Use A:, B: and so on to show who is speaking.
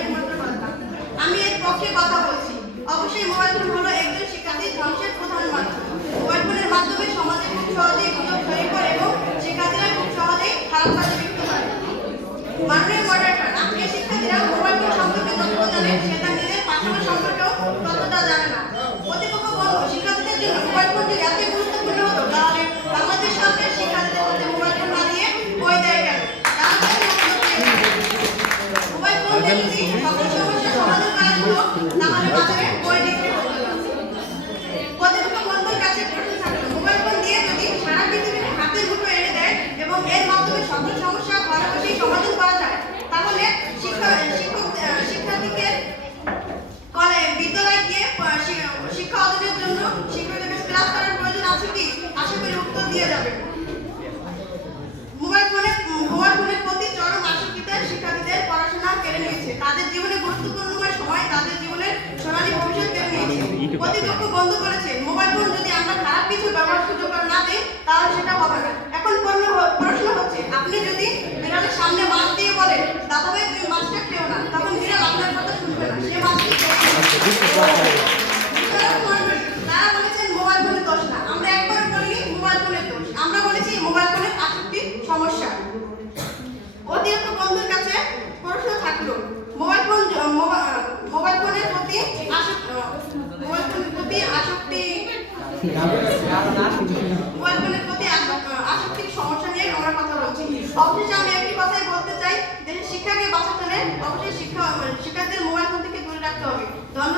A: একমাত্র বাধা আমি এর পক্ষে কথা বলছি। অবশ্যই মোবাইল ফোন হলো একজন শিক্ষার্থীর ধ্বংসের প্রধান মাধ্যম। মোবাইল ফোনের মাধ্যমে সমাজে খুব সহজেই গুজব ছড়িয়ে পড়ে এবং শিক্ষার্থীরা খুব সহজেই খারাপ কাজে লিপ্ত হয়। মাননীয় মডারেটর আজকে শিক্ষার্থীরা মোবাইল ফোন সম্পর্কে যতটা জানে সে তার নিজের পাঠ্যক্রম সম্পর্কেও ততটা জানে না। হতো বন্ধুর কাছে মোবাইল ফোন দিয়ে যদি দেয় এবং এর মাধ্যমে সমাধান করা যায়, তাহলে শিক্ষা শিক্ষক শিক্ষার্থীকে গিয়ে শিক্ষা অর্জনের জন্য শিক্ষকদের ক্লাস করার প্রয়োজন আছে কি? আশা করি উত্তর দিয়ে যাবে মোবাইল ফোনে মোবাইল ফোনের প্রতি চরম আসক্তিতে শিক্ষার্থীদের পড়াশোনা কেড়ে নিয়েছে তাদের জীবনে গুরুত্বপূর্ণ সময় তাদের জীবনের সোনালী ভবিষ্যৎ কেড়ে নিয়েছে প্রতিপক্ষ বন্ধ করেছে মোবাইল ফোন যদি আমরা খারাপ কিছু ব্যবহার সুযোগ করে না দিই তাহলে সেটা হবে। না এখন প্রশ্ন হচ্ছে, আপনি যদি বিড়ালের সামনে মাছ দিয়ে বলেন দাদা ভাই তুমি মাছটা খেও না, তখন বিড়াল আপনার কথা শুনবে না। সে মাছটি। ওয়েলফেয়ারের প্রতি আসক্তির সমস্যা নিয়ে আমরা কথা বলছি। অবশেষে আমি একটি কথাই বলতে চাই দেশের শিক্ষাকে বাঁচাতে হলে অবশ্যই শিক্ষা শিক্ষার্থীদের মোবাইল ফোন থেকে দূরে রাখতে হবে। ধন্যবাদ।